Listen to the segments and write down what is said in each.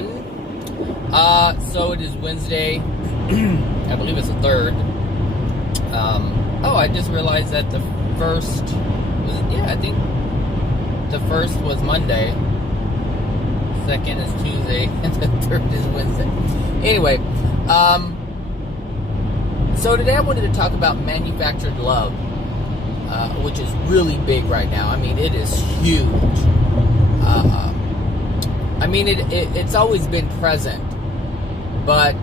everyone. So it is Wednesday. I believe it's the 3rd. I just realized that the first I think the first was Monday. Second is Tuesday, and the third is Wednesday. Anyway, so today I wanted to talk about manufactured love, which is really big right now. I mean, it is huge. It's always been present, but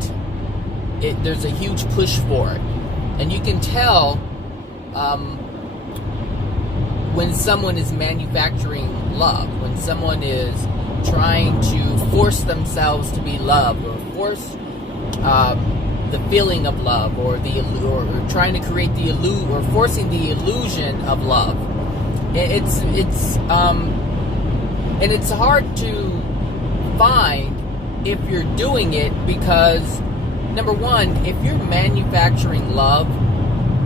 there's a huge push for it. And you can tell when someone is manufacturing love, when someone is trying to force themselves to be loved, or force the feeling of love, or trying to create the illusion, or forcing the illusion of love. And it's hard to find if you're doing it, because number one, if you're manufacturing love,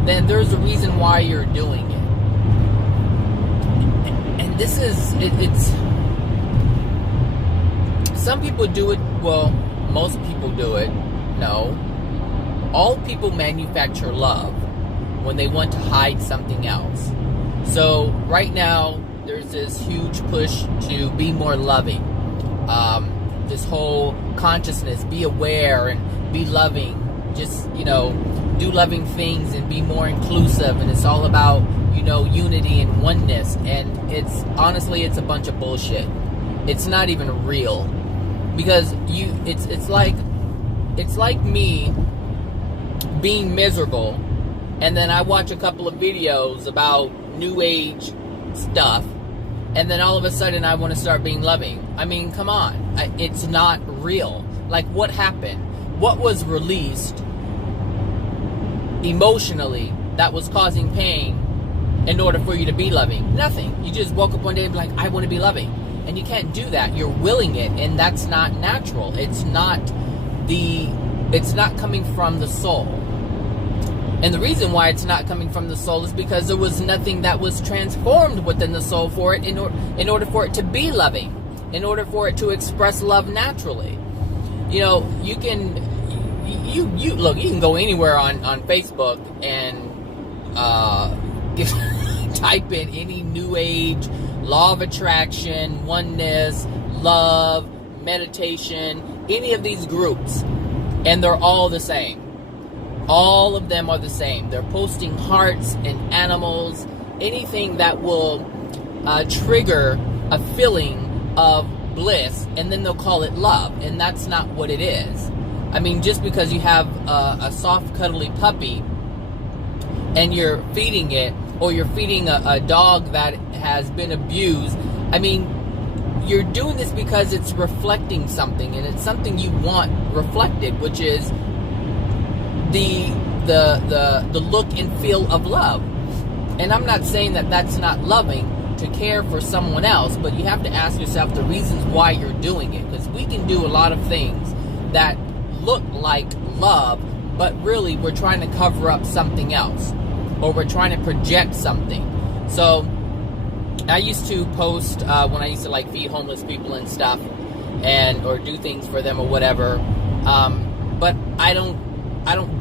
then there's a reason why you're doing it. And this is it's some people do it, well, most people do it. No, all people manufacture love when they want to hide something else. So right now there's this huge push to be more loving. This whole consciousness, be aware and be loving, just, do loving things and be more inclusive. And it's all about, unity and oneness. And it's a bunch of bullshit. It's not even real, because it's like me being miserable, and then I watch a couple of videos about new age stuff, and then all of a sudden I want to start being loving. I mean, come on. It's not real. Like, what happened? What was released emotionally that was causing pain in order for you to be loving? Nothing. You just woke up one day and be like, I want to be loving. And you can't do that. You're willing it, and that's not natural. It's not coming from the soul. And the reason why it's not coming from the soul is because there was nothing that was transformed within the soul for it in order for it to be loving, in order for it to express love naturally. You can go anywhere on Facebook and type in any new age, law of attraction, oneness, love, meditation, any of these groups, and they're all the same. All of them are the same. They're posting hearts and animals, anything that will trigger a feeling of bliss, and then they'll call it love, and that's not what it is. I mean, just because you have a soft, cuddly puppy and you're feeding it, or you're feeding a dog that has been abused, I mean, you're doing this because it's reflecting something, and it's something you want reflected, which is the look and feel of love. And I'm not saying that that's not loving to care for someone else, but you have to ask yourself the reasons why you're doing it, because we can do a lot of things that look like love, but really we're trying to cover up something else, or we're trying to project something. So I used to post when I used to feed homeless people and stuff, or do things for them or whatever, but I don't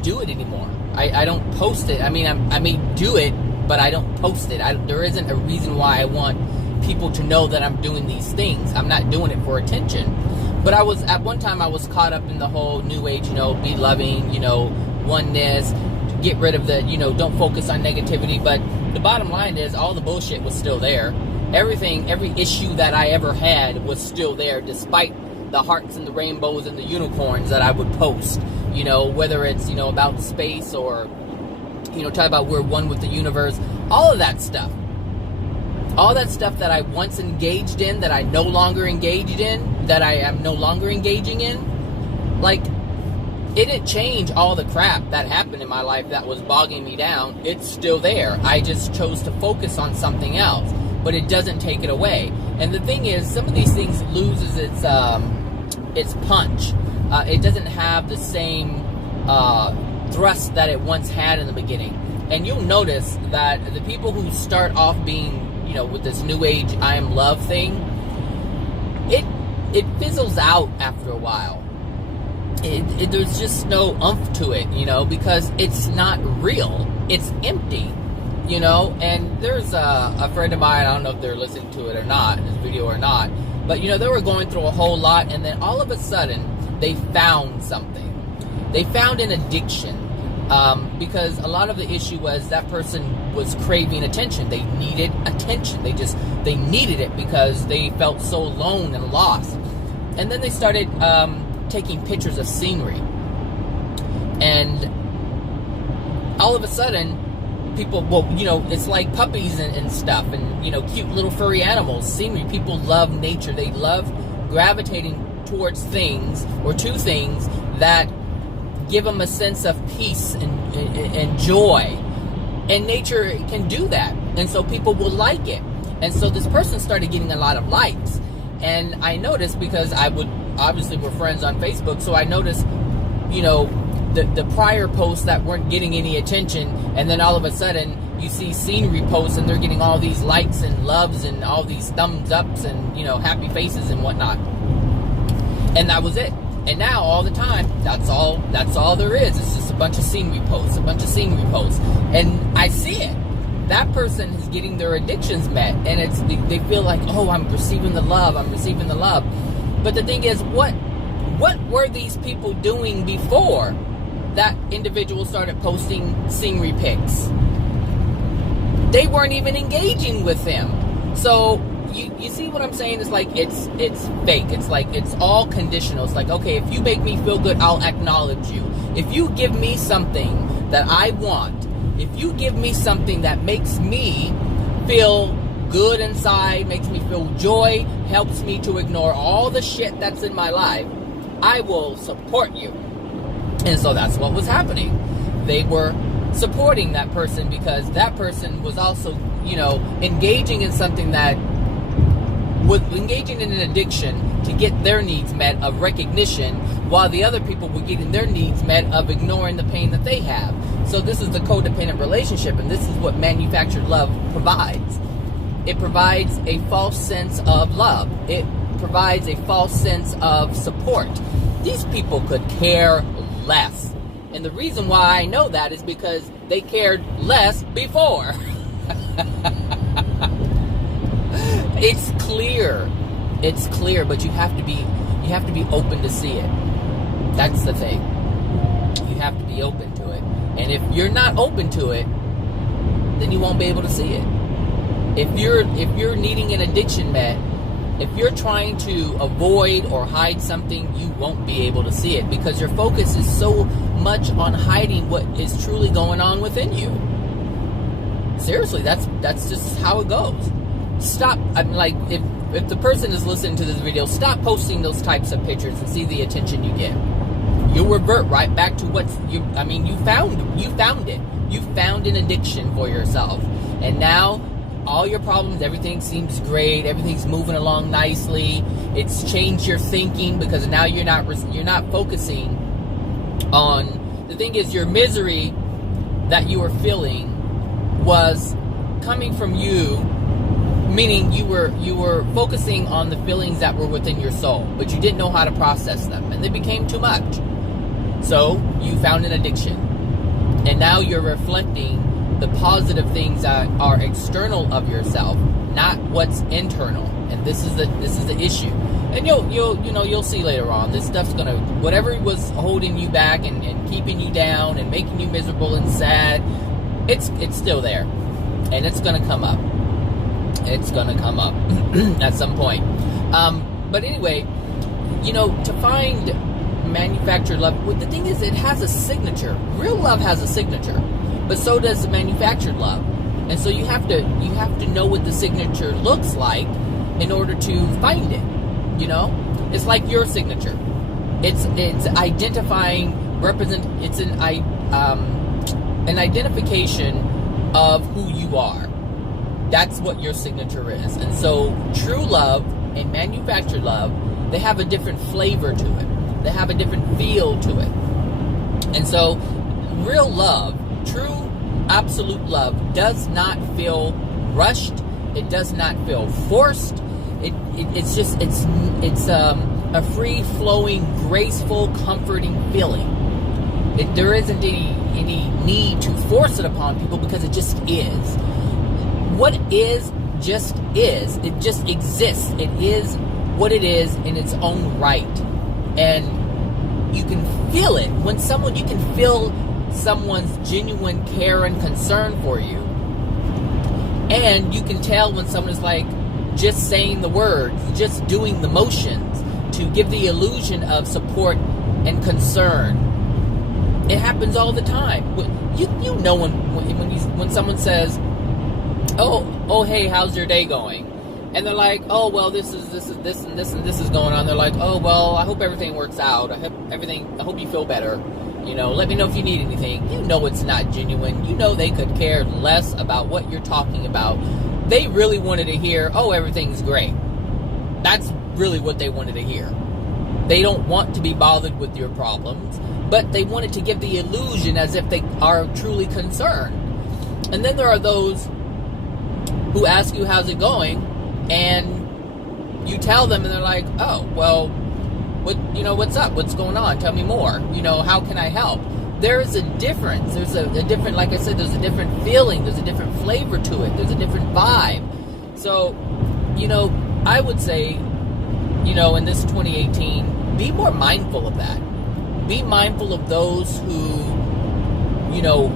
do it anymore. I don't post it. I mean, I may do it, but I don't post it. There isn't a reason why I want people to know that I'm doing these things. I'm not doing it for attention. But at one time I was caught up in the whole new age, be loving, oneness, get rid of the, don't focus on negativity. But the bottom line is, all the bullshit was still there. Every issue that I ever had was still there, despite the hearts and the rainbows and the unicorns that I would post, whether it's, about space, or, talk about we're one with the universe, all of that stuff that I once engaged in, that I no longer engaged in, that I am no longer engaging in, it didn't change all the crap that happened in my life that was bogging me down. It's still there. I just chose to focus on something else, but it doesn't take it away. And the thing is, some of these things loses its punch. It doesn't have the same thrust that it once had in the beginning. And you'll notice that the people who start off being, with this new age I am love thing, it fizzles out after a while. There's just no oomph to it, because it's not real. It's empty, and there's a friend of mine, I don't know if they're listening to it or not, this video or not, but they were going through a whole lot, and then all of a sudden they found something. They found an addiction, because a lot of the issue was that person was craving attention. They needed attention. They needed it because they felt so alone and lost. And then they started taking pictures of scenery, and all of a sudden people, it's like puppies and stuff, and cute little furry animals, scenery. People love nature. They love gravitating towards things or to things that give them a sense of peace and joy, and nature can do that, and so people will like it. And so this person started getting a lot of likes, and I noticed, because obviously we're friends on Facebook, so I noticed, the prior posts that weren't getting any attention, and then all of a sudden you see scenery posts and they're getting all these likes and loves and all these thumbs ups and, happy faces and whatnot. And that was it. And now all the time, that's all there is. It's just a bunch of scenery posts, And I see it. That person is getting their addictions met, and they feel like, oh, I'm receiving the love. But the thing is, what were these people doing before that individual started posting scenery pics? They weren't even engaging with them. So you see what I'm saying? It's like it's fake. It's like it's all conditional. It's like, okay, if you make me feel good, I'll acknowledge you. If you give me something that I want, if you give me something that makes me feel good inside, makes me feel joy, helps me to ignore all the shit that's in my life, I will support you. And so that's what was happening. They were supporting that person because that person was also, engaging in something that was engaging in an addiction to get their needs met of recognition, while the other people were getting their needs met of ignoring the pain that they have. So this is the codependent relationship, and this is what manufactured love provides. It provides a false sense of love. It provides a false sense of support. These people could care less. And the reason why I know that is because they cared less before. It's clear, but you have to be open to see it. That's the thing. You have to be open to it. And if you're not open to it, then you won't be able to see it. If you're needing an addiction met, if you're trying to avoid or hide something, you won't be able to see it because your focus is so much on hiding what is truly going on within you. Seriously, that's just how it goes. Stop. I'm like, if the person is listening to this video, stop posting those types of pictures and see the attention you get. You'll revert right back to you found it. You found an addiction for yourself. And now all your problems, everything seems great, everything's moving along nicely. It's changed your thinking because now you're not focusing on the thing is your misery that you were feeling was coming from you, meaning you were focusing on the feelings that were within your soul, but you didn't know how to process them, and they became too much. So you found an addiction, and now you're reflecting the positive things that are external of yourself, not what's internal. And this is the issue. And you'll see later on, this stuff's gonna, whatever was holding you back and keeping you down and making you miserable and sad, it's still there, and it's gonna come up. It's gonna come up at some point. But anyway, to find manufactured love, well, the thing is, it has a signature. Real love has a signature, but so does the manufactured love. And so you have to know what the signature looks like in order to find it. It's like your signature. It's identifying, it's an identification of who you are. That's what your signature is. And so true love and manufactured love, they have a different flavor to it. They have a different feel to it. And so real love, true absolute love, does not feel rushed. It does not feel forced. It's a free-flowing, graceful, comforting feeling. There isn't any need to force it upon people because it just is. What is just is. It just exists. It is what it is in its own right. And you can feel it. You can feel someone's genuine care and concern for you. And you can tell when someone is like just saying the words, just doing the motions to give the illusion of support and concern. It happens all the time. You know when someone says, oh hey, how's your day going? And they're like, oh well, this and this is going on. They're like, oh well, I hope everything works out. I hope you feel better. Let me know if you need anything. You know it's not genuine. You know they could care less about what you're talking about. They really wanted to hear, oh, everything's great. That's really what they wanted to hear. They don't want to be bothered with your problems, but they wanted to give the illusion as if they are truly concerned. And then there are those who ask you, how's it going? And you tell them and they're like, oh, well, what's up? What's going on? Tell me more. How can I help? There is a difference. There's a different, like I said, there's a different feeling. There's a different flavor to it. There's a different vibe. So, I would say, in this 2018, be more mindful of that. Be mindful of those who,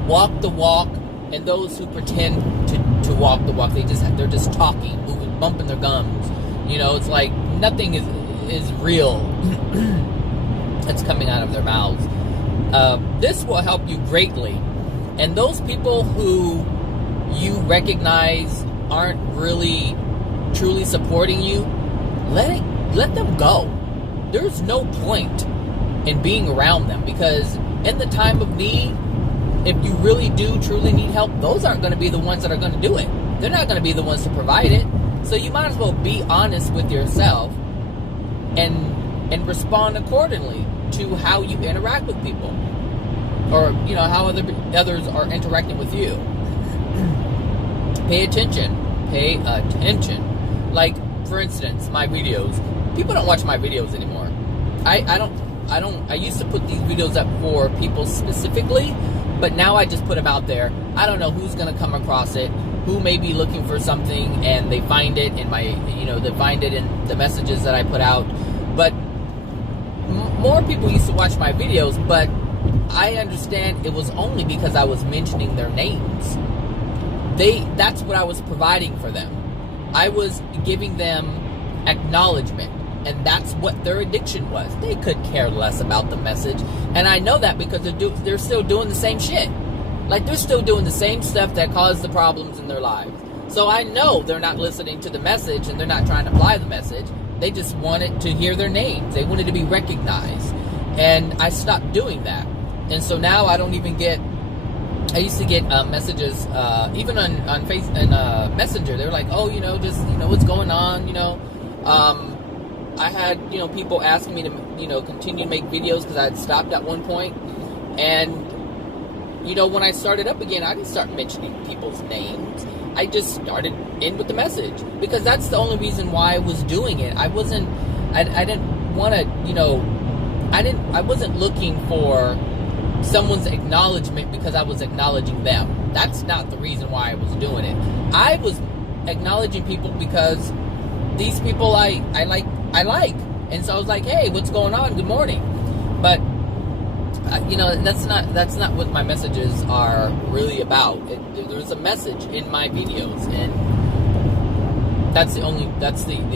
walk the walk and those who pretend to walk the walk. They're just talking, moving, bumping their gums. It's like nothing is real that's coming out of their mouths. This will help you greatly. And those people who you recognize aren't really truly supporting you, let them go. There's no point in being around them, because in the time of need, if you really do truly need help, those aren't going to be the ones that are going to do it. They're not going to be the ones to provide it. So you might as well be honest with yourself and respond accordingly to how you interact with people, or how others are interacting with you. Pay attention. Like, for instance, my videos. People don't watch my videos anymore. I used to put these videos up for people specifically, but now I just put them out there. I don't know who's going to come across it, who may be looking for something and they find it in they find it in the messages that I put out. But more people used to watch my videos, but I understand it was only because I was mentioning their names. That's what I was providing for them. I was giving them acknowledgement, and that's what their addiction was. They could care less about the message, and I know that because they're still doing the same shit. Like, they're still doing the same stuff that caused the problems in their lives. So I know they're not listening to the message, and they're not trying to apply the message. They just wanted to hear their names. They wanted to be recognized, and I stopped doing that. And so now I don't even get. I used to get messages, even on Facebook and Messenger. They were like, "Oh, what's going on?" I had people asking me to continue to make videos because I had stopped at one point, and when I started up again, I didn't start mentioning people's names. I just started in with the message because that's the only reason why I was doing it. I didn't want to, I wasn't looking for someone's acknowledgement because I was acknowledging them. That's not the reason why I was doing it. I was acknowledging people because these people I like. And so I was like, hey, what's going on? Good morning. But that's not what my messages are really about. There's a message in my videos, and that's the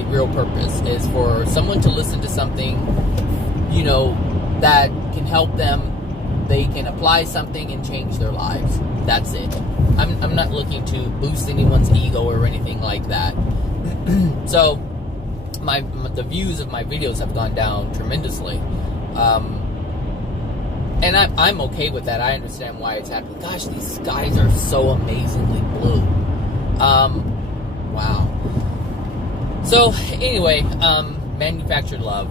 real purpose, is for someone to listen to something that can help them. They can apply something and change their lives. That's it. I'm not looking to boost anyone's ego or anything like that. So the views of my videos have gone down tremendously. And I'm okay with that. I understand why it's happening. Gosh, these skies are so amazingly blue. Wow. So, anyway, manufactured love.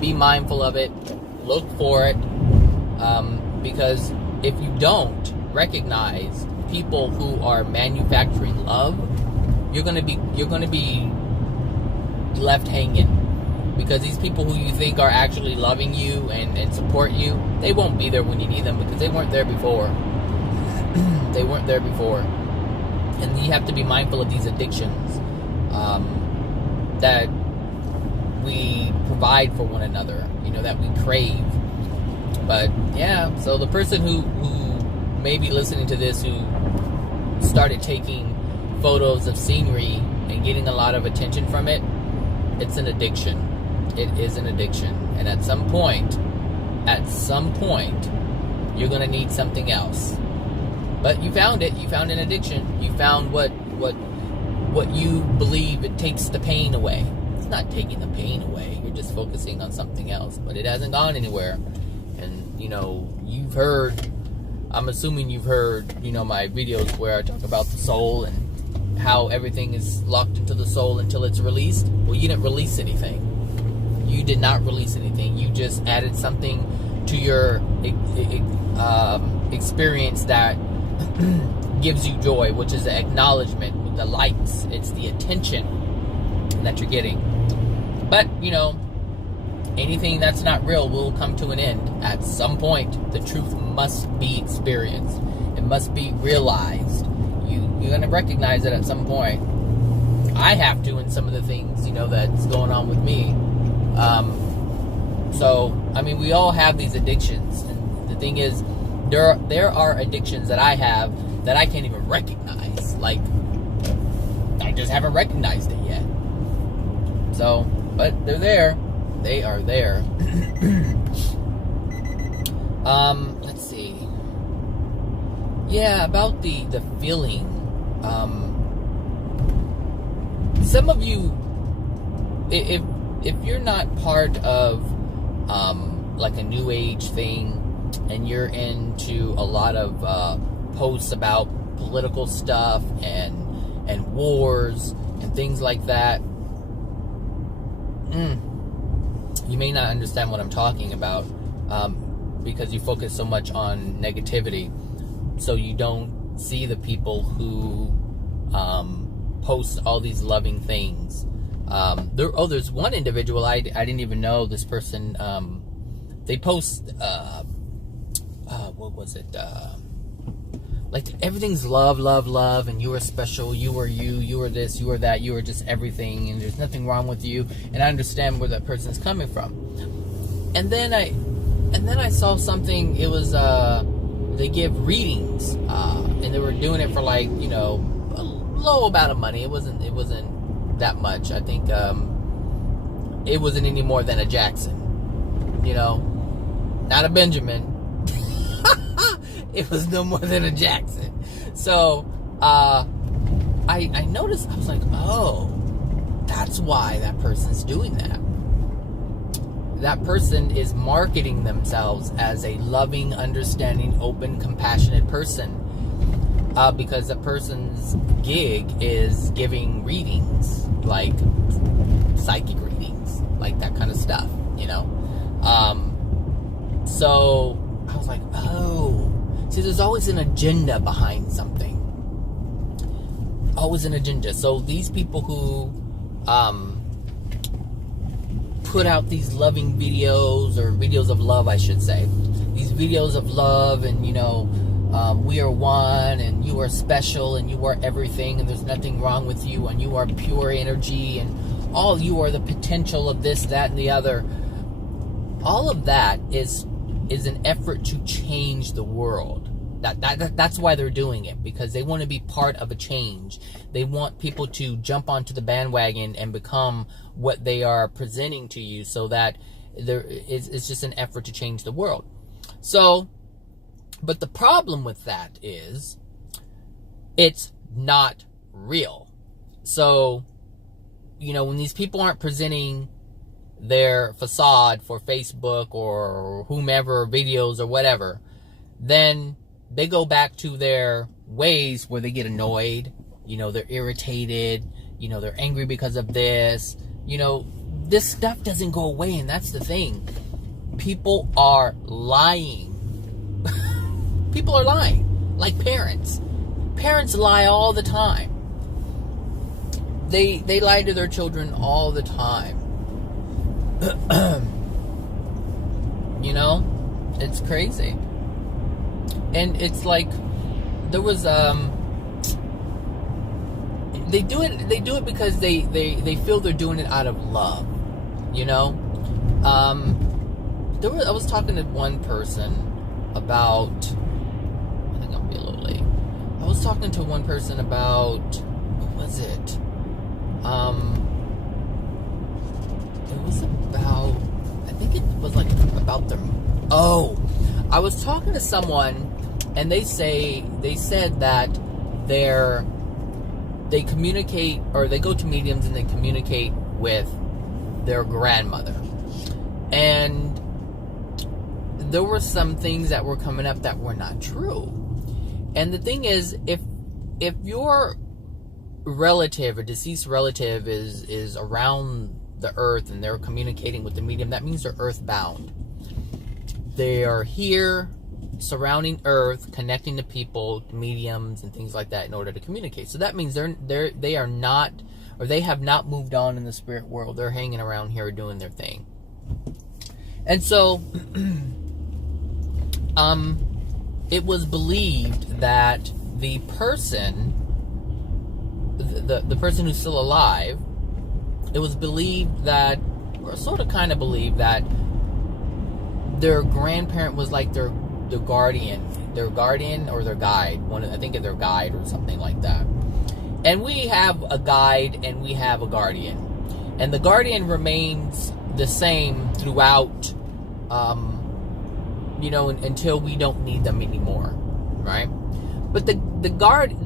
Be mindful of it. Look for it. Because if you don't recognize people who are manufacturing love, you're gonna be left hanging. Because these people who you think are actually loving you and support you, they won't be there when you need them because they weren't there before. They weren't there before. And you have to be mindful of these addictions that we provide for one another, that we crave. But yeah, so the person who may be listening to this, who started taking photos of scenery and getting a lot of attention from it, it's an addiction. It is an addiction. And at some point, you're going to need something else. But you found it. You found an addiction. You found what you believe it takes the pain away. It's not taking the pain away. You're just focusing on something else. But it hasn't gone anywhere. And, you've heard, I'm assuming you've heard, my videos where I talk about the soul and how everything is locked into the soul until it's released. Well, you didn't release anything. You did not release anything. You just added something to your experience that gives you joy, which is the acknowledgement, with the likes. It's the attention that you're getting. But, anything that's not real will come to an end. At some point, the truth must be experienced. It must be realized. You're going to recognize it at some point. I have to in some of the things, that's going on with me. We all have these addictions. And the thing is, there are addictions that I have that I can't even recognize. Like, I just haven't recognized it yet. So, but they're there. They are there. Let's see. Yeah, about the feeling. Some of you, if you're not part of like a new age thing, and you're into a lot of posts about political stuff and wars and things like that, you may not understand what I'm talking about because you focus so much on negativity, so you don't see the people who post all these loving things. There's one individual I didn't even know this person. They post what was it? Like, everything's love, love, love, and you are special. You are you. You are this. You are that. You are just everything, and there's nothing wrong with you. And I understand where that person is coming from. And then I saw something. It was they give readings, and they were doing it for a low amount of money. It wasn't that much. I think it wasn't any more than a Jackson, not a Benjamin. It was no more than a Jackson. So I noticed. I was like, oh, that's why that person's doing that. That person is marketing themselves as a loving, understanding, open, compassionate person, because the person's gig is giving readings, like psychic readings, like that kind of stuff, So I was like, oh, see, there's always an agenda behind something. Always an agenda. So these people who put out these loving videos, or videos of love, I should say, these videos of love, and we are one, and you are special, and you are everything, and there's nothing wrong with you, and you are pure energy, and all you are the potential of this, that, and the other. All of that is an effort to change the world. That's why they're doing it, because they want to be part of a change. They want people to jump onto the bandwagon and become what they are presenting to you, so that it's just an effort to change the world. So, but the problem with that is it's not real. So, when these people aren't presenting their facade for Facebook or whomever, videos or whatever, then they go back to their ways where they get annoyed, they're irritated, they're angry because of this, this stuff doesn't go away. And that's the thing. People are lying. People are lying. Like parents. Parents lie all the time. they lie to their children all the time. You know, it's crazy. And it's like there was they do it because they feel they're doing it out of love, you know. I was talking to one person about, I think I'm gonna be a little late. I was talking to one person about, what was it? It was about, I think it was like about their, I was talking to someone and they said that they communicate, or they go to mediums and they communicate with their grandmother. And there were some things that were coming up that were not true. And the thing is, if your relative or deceased relative is around the earth and they're communicating with the medium, that means they're earthbound. They are here surrounding earth, connecting to people, mediums and things like that in order to communicate. So that means they are not, or they have not moved on in the spirit world. They're hanging around here doing their thing. And so it was believed that the person who's still alive, it was believed that, or sort of kind of believed that their grandparent was like their guardian or their guide. I think of their guide or something like that. And we have a guide and we have a guardian, and the guardian remains the same throughout, until we don't need them anymore, right? But the guide,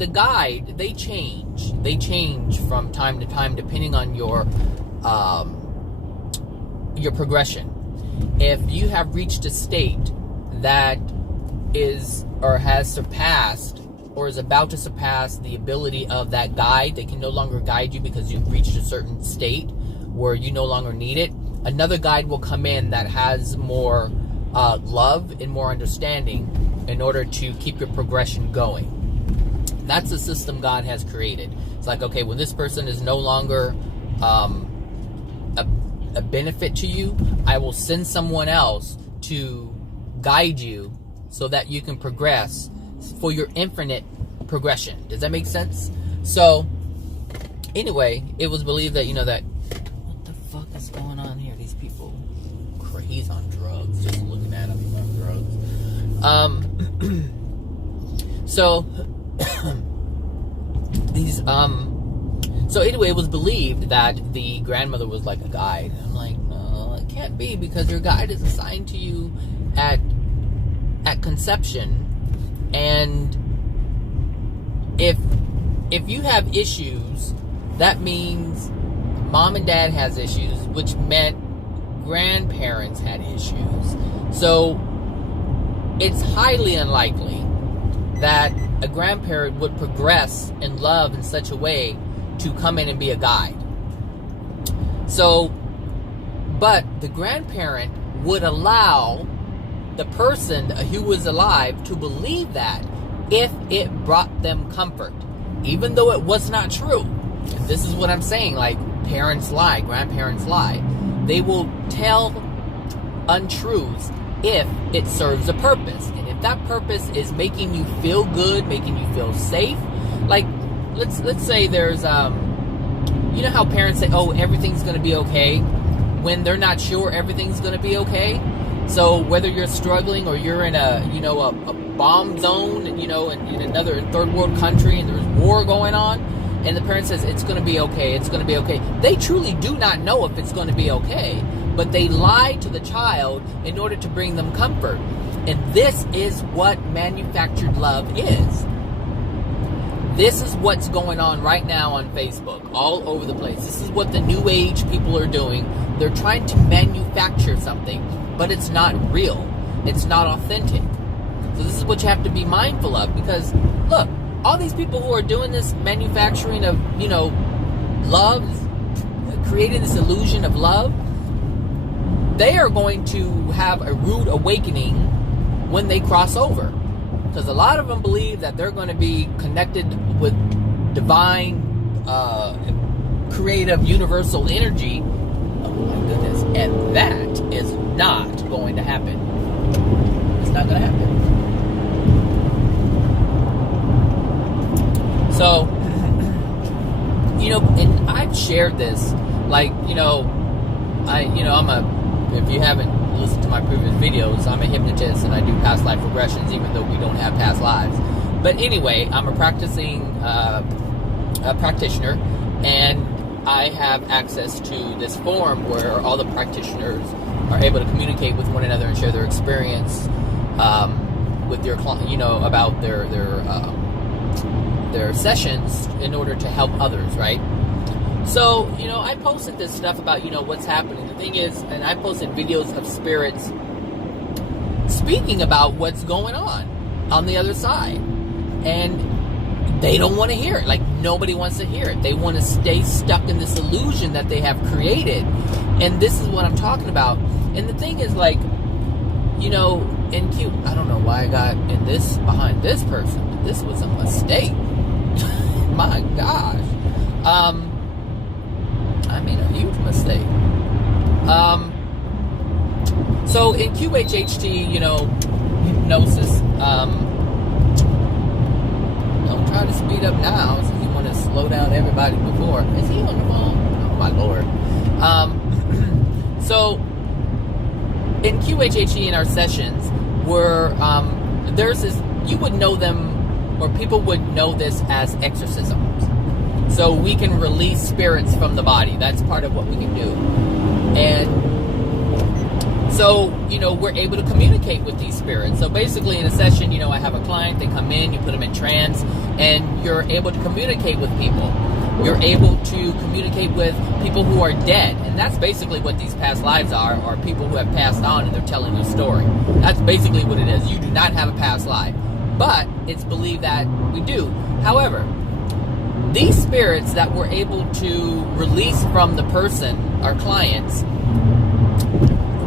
they change from time to time depending on your progression. If you have reached a state that is or has surpassed or is about to surpass the ability of that guide, they can no longer guide you because you've reached a certain state where you no longer need it. Another guide will come in that has more love and more understanding in order to keep your progression going. That's the system God has created. It's like, okay, when this person is no longer a benefit to you, I will send someone else to guide you so that you can progress for your infinite progression. Does that make sense? So anyway, it was believed that, that, what the fuck is going on here? These people, he's on drugs, just looking at him, he's on drugs. So anyway, it was believed that the grandmother was like a guide. I'm like, no, it can't be, because your guide is assigned to you at conception. And if you have issues, that means mom and dad has issues, which meant grandparents had issues. So it's highly unlikely that a grandparent would progress in love in such a way to come in and be a guide. So, but the grandparent would allow the person who was alive to believe that if it brought them comfort, even though it was not true. And this is what I'm saying, like, parents lie, grandparents lie. They will tell untruths if it serves a purpose. And if that purpose is making you feel good, making you feel safe, like, let's say there's, you know how parents say, oh, everything's going to be okay, when they're not sure everything's going to be okay? So whether you're struggling or you're in a bomb zone, in another third world country and there's war going on, and the parent says, it's going to be okay, it's going to be okay. They truly do not know if it's going to be okay, but they lie to the child in order to bring them comfort. And this is what manufactured love is. This is what's going on right now on Facebook, all over the place. This is what the new age people are doing. They're trying to manufacture something, but it's not real. It's not authentic. So this is what you have to be mindful of, because, look, all these people who are doing this manufacturing of, love, creating this illusion of love, they are going to have a rude awakening when they cross over. Because a lot of them believe that they're going to be connected with divine creative universal energy. Oh my goodness. And that is not going to happen. It's not going to happen. So, you know, and I've shared this, like, you know, if you haven't listened to my previous videos, I'm a hypnotist and I do past life regressions, even though we don't have past lives. But anyway, I'm a practicing a practitioner, and I have access to this forum where all the practitioners are able to communicate with one another and share their experience with their client, you know, about their sessions in order to help others, right? So, you know, I posted this stuff about, you know, what's happening. The thing is, and I posted videos of spirits speaking about what's going on the other side. And they don't want to hear it. Like, nobody wants to hear it. They want to stay stuck in this illusion that they have created. And this is what I'm talking about. And the thing is, like, you know, in Q, I don't know why I got in this behind this person, but this was a mistake. My gosh. I made a huge mistake. So in QHHT, you know, hypnosis, don't try to speed up now, since you want to slow down everybody before. Is he on the phone? Oh my Lord. So in QHHT in our sessions, there's this, you would know them, or people would know this as exorcisms. So we can release spirits from the body. That's part of what we can do. And so, you know, we're able to communicate with these spirits. So basically in a session, you know, I have a client, they come in, you put them in trance, and you're able to communicate with people. You're able to communicate with people who are dead. And that's basically what these past lives are people who have passed on and they're telling their story. That's basically what it is. You do not have a past life. But it's believed that we do. However, these spirits that we're able to release from the person, our clients,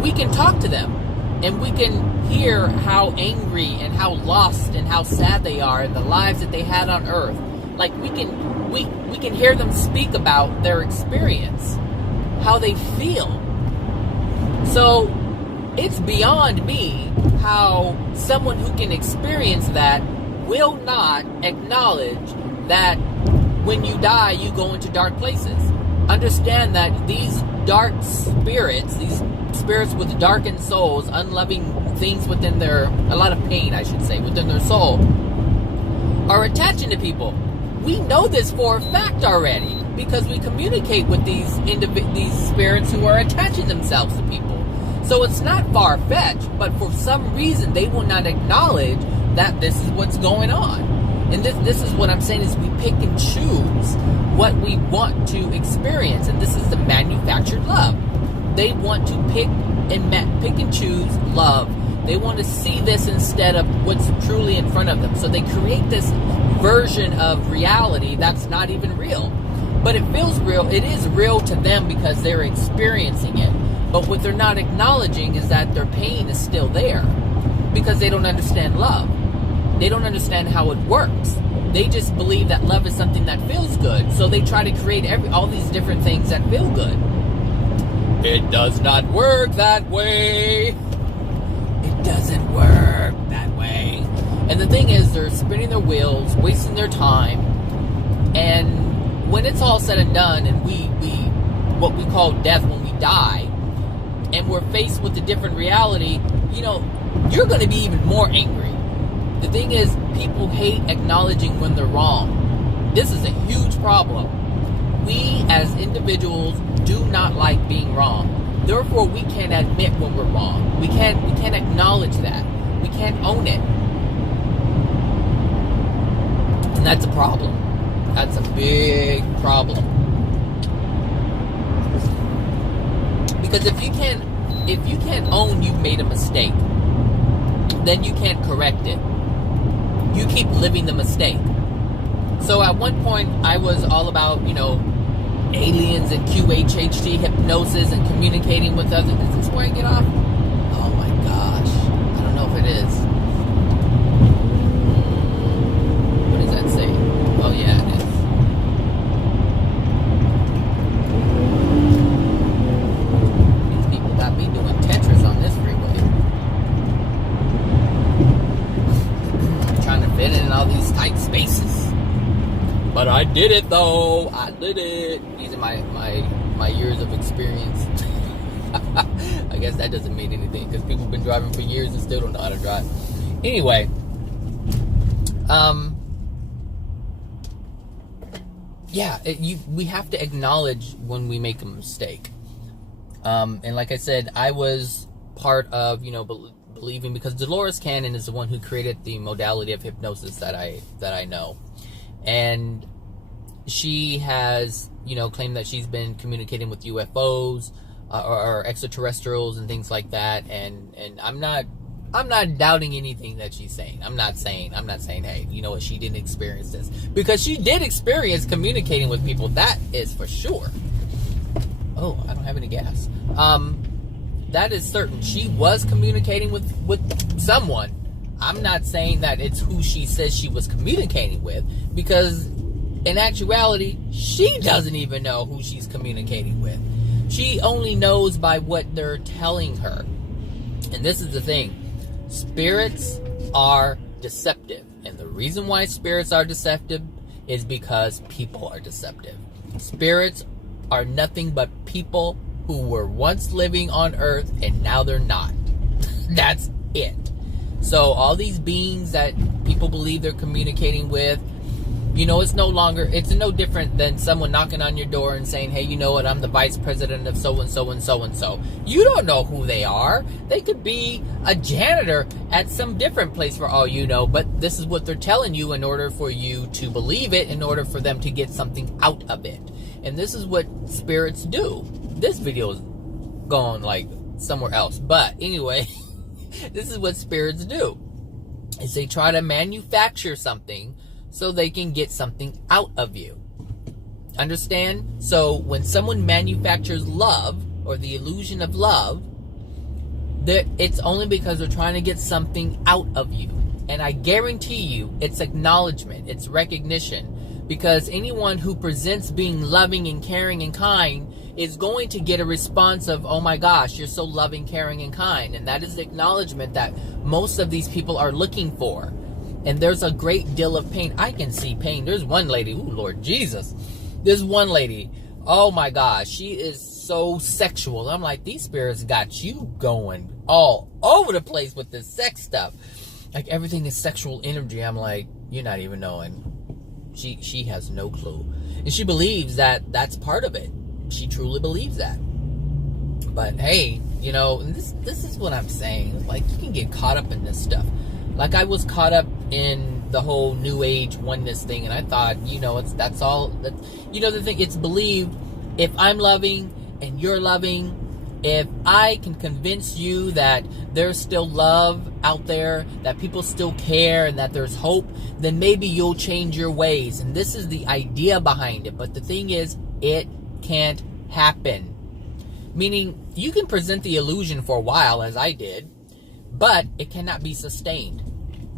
we can talk to them. And we can hear how angry and how lost and how sad they are in the lives that they had on earth. Like, we can hear them speak about their experience, how they feel. So it's beyond me how someone who can experience that will not acknowledge that when you die, you go into dark places. Understand that these dark spirits, these spirits with darkened souls, unloving things within a lot of pain, I should say, within their soul, are attaching to people. We know this for a fact already because we communicate with these spirits who are attaching themselves to people. So it's not far-fetched, but for some reason they will not acknowledge that this is what's going on. And this is what I'm saying is we pick and choose what we want to experience, and this is the manufactured love. They want to pick and choose love. They want to see this instead of what's truly in front of them. So they create this version of reality that's not even real. But it feels real. It is real to them because they're experiencing it. But what they're not acknowledging is that their pain is still there because they don't understand love. They don't understand how it works. They just believe that love is something that feels good. So they try to create all these different things that feel good. It does not work that way. It doesn't work that way. And the thing is, they're spinning their wheels, wasting their time. And when it's all said and done, and we what we call death when we die, and we're faced with a different reality, you know, you're going to be even more angry. The thing is, people hate acknowledging when they're wrong. This is a huge problem. We as individuals do not like being wrong. Therefore, we can't admit when we're wrong. We can't acknowledge that. We can't own it. And that's a problem. That's a big problem. Because if you can't own you've made a mistake, then you can't correct it. You keep living the mistake. So at one point, I was all about, you know, aliens and QHHT, hypnosis, and communicating with others. Is this where I get off? Oh my gosh. I don't know if it is. What does that say? Oh yeah, it is. been in all these tight spaces. But I did it though. I did it. These are my years of experience. I guess that doesn't mean anything because people have been driving for years and still don't know how to drive. Anyway, we have to acknowledge when we make a mistake. And like I said, I was part of, believing, because Dolores Cannon is the one who created the modality of hypnosis that I know. And she has, claimed that she's been communicating with UFOs or extraterrestrials and things like that. And I'm not doubting anything that she's saying. I'm not saying, hey, you know what, she didn't experience this. Because she did experience communicating with people. That is for sure. Oh, I don't have any gas. That is certain. She was communicating with someone. I'm not saying that it's who she says she was communicating with, because in actuality, she doesn't even know who she's communicating with. She only knows by what they're telling her. And this is the thing. Spirits are deceptive. And the reason why spirits are deceptive is because people are deceptive. Spirits are nothing but people who were once living on Earth and now they're not. That's it. So all these beings that people believe they're communicating with, it's no different than someone knocking on your door and saying, hey, you know what, I'm the vice president of so-and-so and so-and-so. You don't know who they are. They could be a janitor at some different place for all you know, but this is what they're telling you in order for you to believe it, in order for them to get something out of it. And this is what spirits do. This video is going like somewhere else. But anyway, this is what spirits do. Is they try to manufacture something so they can get something out of you. Understand? So when someone manufactures love or the illusion of love, it's only because they're trying to get something out of you. And I guarantee you it's acknowledgement, it's recognition, because anyone who presents being loving and caring and kind is going to get a response of, oh my gosh, you're so loving, caring, and kind. And that is the acknowledgement that most of these people are looking for. And there's a great deal of pain. I can see pain. There's one lady, ooh, Lord Jesus. There's one lady, oh my gosh, she is so sexual. I'm like, these spirits got you going all over the place with this sex stuff. Like everything is sexual energy. I'm like, you're not even knowing. She has no clue. And she believes that that's part of it. She truly believes that. But hey, and this is what I'm saying. Like, you can get caught up in this stuff. Like, I was caught up in the whole New Age oneness thing, and I thought, that's all. The thing, it's believed, if I'm loving and you're loving, if I can convince you that there's still love out there, that people still care, and that there's hope, then maybe you'll change your ways. And this is the idea behind it. But the thing is, it can't happen. Meaning, you can present the illusion for a while, as I did, but it cannot be sustained,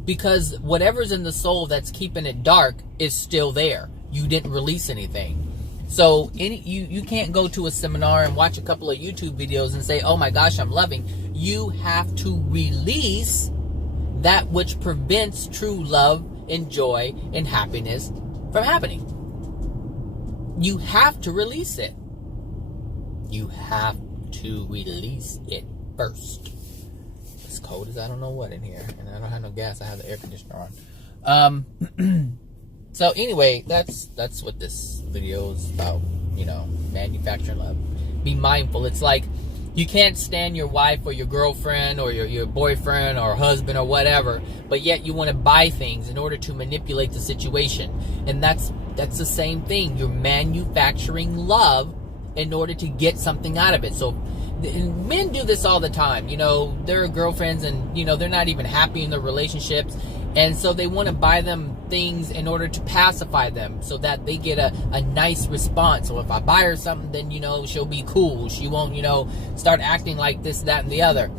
because whatever's in the soul that's keeping it dark is still there. You didn't release anything. So you can't go to a seminar and watch a couple of YouTube videos and say, oh my gosh, I'm loving. You have to release that which prevents true love and joy and happiness from happening. You have to release it. You have to release it first. It's cold as I don't know what in here, and I don't have no gas. I have the air conditioner on. So anyway, that's what this video is about. Manufacturing love. Be mindful. It's like you can't stand your wife or your girlfriend or your boyfriend or husband or whatever, but yet you want to buy things in order to manipulate the situation. And that's the same thing. You're manufacturing love in order to get something out of it. So men do this all the time. Their girlfriends and, they're not even happy in their relationships. And so they want to buy them things in order to pacify them so that they get a nice response. So if I buy her something, then, she'll be cool. She won't, start acting like this, that, and the other.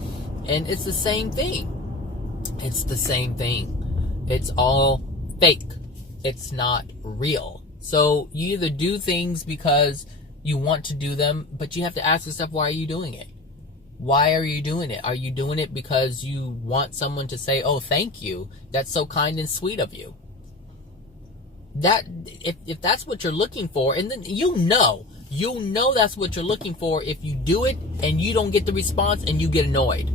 And it's the same thing. It's the same thing. It's all fake. It's not real. So you either do things because you want to do them, but you have to ask yourself, why are you doing it? Why are you doing it? Are you doing it because you want someone to say, oh, thank you, that's so kind and sweet of you? That if that's what you're looking for, and then you'll know that's what you're looking for if you do it and you don't get the response and you get annoyed.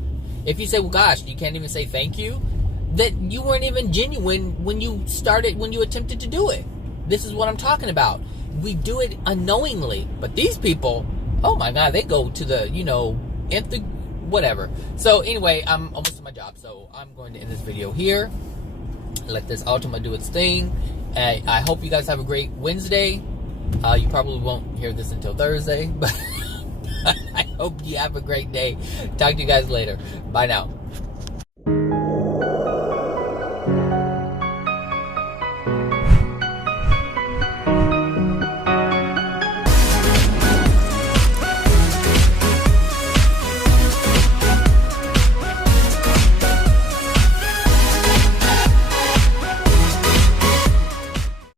If you say, well, gosh, you can't even say thank you, that you weren't even genuine when you attempted to do it. This is what I'm talking about. We do it unknowingly, but these people, oh my God, they go to the, nth, whatever. So anyway, I'm almost to my job, so I'm going to end this video here. Let this Altima do its thing. I hope you guys have a great Wednesday. You probably won't hear this until Thursday, but I hope you have a great day. Talk to you guys later. Bye now.